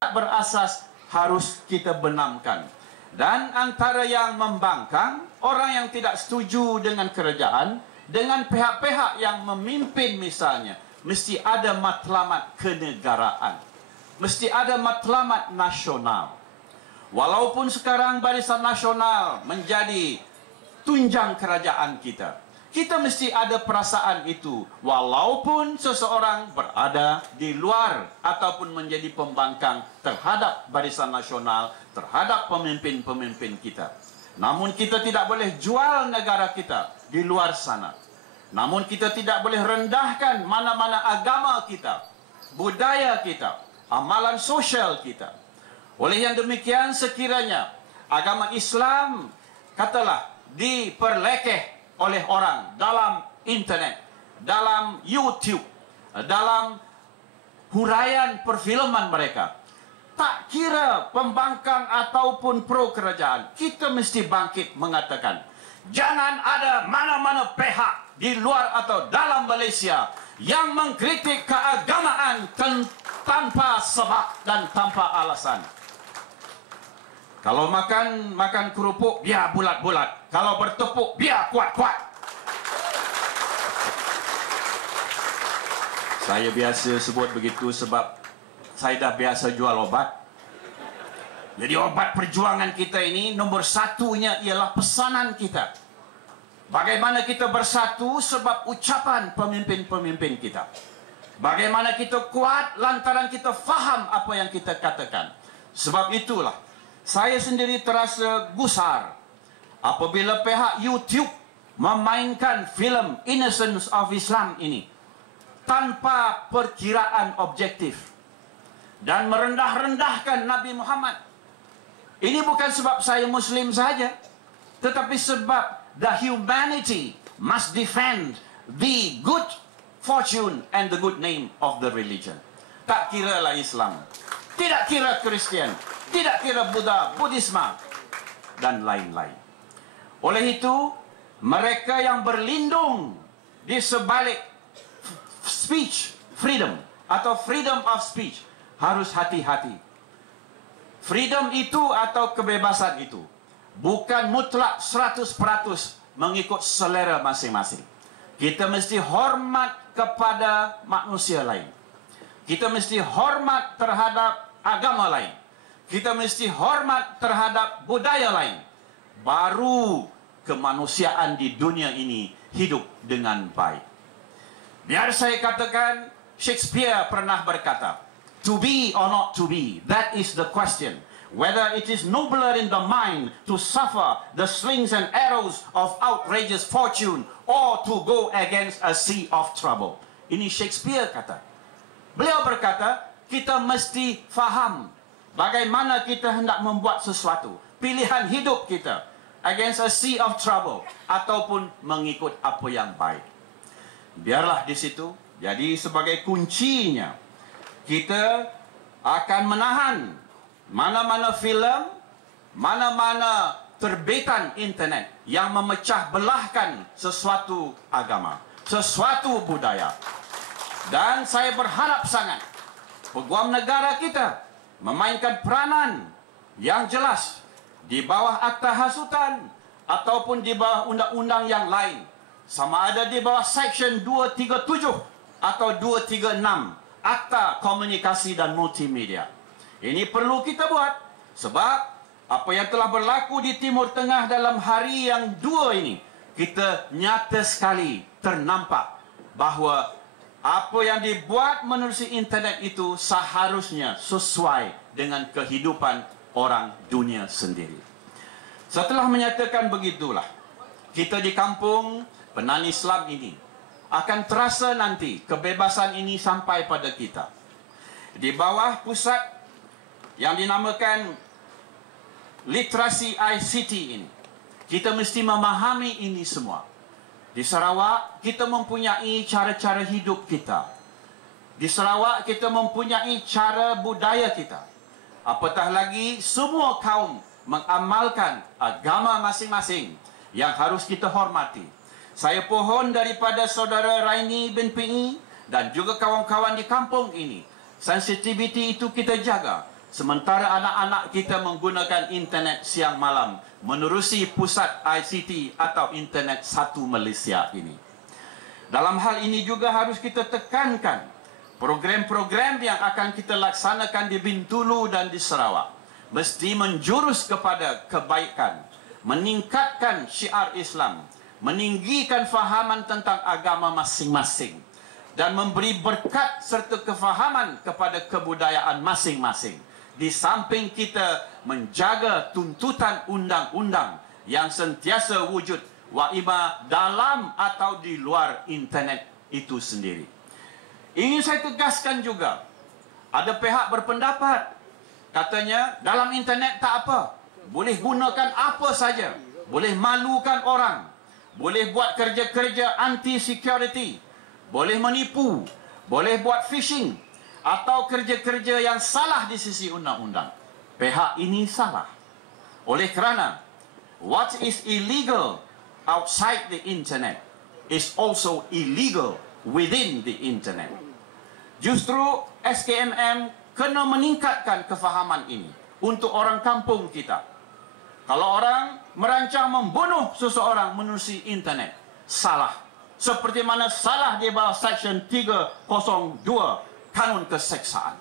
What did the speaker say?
berasas harus kita benamkan. Dan antara yang membangkang, orang yang tidak setuju dengan kerajaan, dengan pihak-pihak yang memimpin misalnya, mesti ada matlamat kenegaraan, mesti ada matlamat nasional. Walaupun sekarang Barisan Nasional menjadi tunjang kerajaan kita, kita mesti ada perasaan itu, walaupun seseorang berada di luar ataupun menjadi pembangkang terhadap Barisan Nasional, terhadap pemimpin-pemimpin kita. Namun kita tidak boleh jual negara kita di luar sana. Namun kita tidak boleh rendahkan mana-mana agama kita, budaya kita, amalan sosial kita. Oleh yang demikian, sekiranya agama Islam, katalah, diperlekeh oleh orang dalam internet, dalam YouTube, dalam huraian perfilman mereka, tak kira pembangkang ataupun pro kerajaan, kita mesti bangkit mengatakan, jangan ada mana-mana pihak di luar atau dalam Malaysia yang mengkritik keagamaan tanpa sebab dan tanpa alasan. Kalau makan kerupuk, biar bulat-bulat. Kalau bertepuk, biar kuat-kuat. Saya biasa sebut begitu sebab saya dah biasa jual obat. Jadi obat perjuangan kita ini, nombor satunya ialah pesanan kita. Bagaimana kita bersatu sebab ucapan pemimpin-pemimpin kita. Bagaimana kita kuat lantaran kita faham apa yang kita katakan. Sebab itulah saya sendiri terasa gusar apabila pihak YouTube memainkan filem Innocence of Islam ini tanpa perkiraan objektif dan merendah-rendahkan Nabi Muhammad. Ini bukan sebab saya Muslim saja, tetapi sebab the humanity must defend the good fortune and the good name of the religion. Tak kira lah Islam, tidak kira Kristian, tidak kira Buddha, Buddhisme, dan lain-lain. Oleh itu, mereka yang berlindung di sebalik speech freedom atau freedom of speech harus hati-hati. Freedom itu atau kebebasan itu bukan mutlak 100% mengikut selera masing-masing. Kita mesti hormat kepada manusia lain. Kita mesti hormat terhadap agama lain. Kita mesti hormat terhadap budaya lain. Baru kemanusiaan di dunia ini hidup dengan baik. Biar saya katakan, Shakespeare pernah berkata, to be or not to be, that is the question. Whether it is nobler in the mind to suffer the slings and arrows of outrageous fortune or to go against a sea of trouble. Ini Shakespeare kata. Beliau berkata, kita mesti faham bagaimana kita hendak membuat sesuatu, pilihan hidup kita, against a sea of trouble, ataupun mengikut apa yang baik. Biarlah di situ. Jadi sebagai kuncinya, kita akan menahan mana-mana filem, mana-mana terbitan internet yang memecah belahkan sesuatu agama, sesuatu budaya. Dan saya berharap sangat peguam negara kita memainkan peranan yang jelas di bawah Akta Hasutan ataupun di bawah undang-undang yang lain, sama ada di bawah Section 237 atau 236 Akta Komunikasi dan Multimedia. Ini perlu kita buat sebab apa yang telah berlaku di Timur Tengah dalam hari yang dua ini, kita nyata sekali ternampak bahawa apa yang dibuat menerusi internet itu seharusnya sesuai dengan kehidupan orang dunia sendiri. Setelah menyatakan begitulah, kita di kampung Penan Islam ini akan terasa nanti kebebasan ini sampai pada kita. Di bawah pusat yang dinamakan literasi ICT ini, kita mesti memahami ini semua. Di Sarawak, kita mempunyai cara-cara hidup kita. Di Sarawak, kita mempunyai cara budaya kita. Apatah lagi, semua kaum mengamalkan agama masing-masing yang harus kita hormati. Saya pohon daripada saudara Raini bin Pi dan juga kawan-kawan di kampung ini. Sensitiviti itu kita jaga. sementara anak-anak kita menggunakan internet siang malam menerusi pusat ICT atau Internet Satu Malaysia ini. Dalam hal ini juga harus kita tekankan program-program yang akan kita laksanakan di Bintulu dan di Sarawak mesti menjurus kepada kebaikan, meningkatkan syiar Islam, meninggikan fahaman tentang agama masing-masing, dan memberi berkat serta kefahaman kepada kebudayaan masing-masing. Di samping kita menjaga tuntutan undang-undang yang sentiasa wujud waima dalam atau di luar internet itu sendiri. Ingin saya tegaskan juga, ada pihak berpendapat katanya dalam internet tak apa, boleh gunakan apa saja, boleh malukan orang, boleh buat kerja-kerja anti-security, boleh menipu, boleh buat phishing, atau kerja-kerja yang salah di sisi undang-undang. Pihak ini salah. Oleh kerana what is illegal outside the internet is also illegal within the internet. Justru SKMM kena meningkatkan kefahaman ini untuk orang kampung kita. Kalau orang merancang membunuh seseorang menerusi internet, salah. Seperti mana salah di bawah Seksyen 302 Kanun Keseksaan.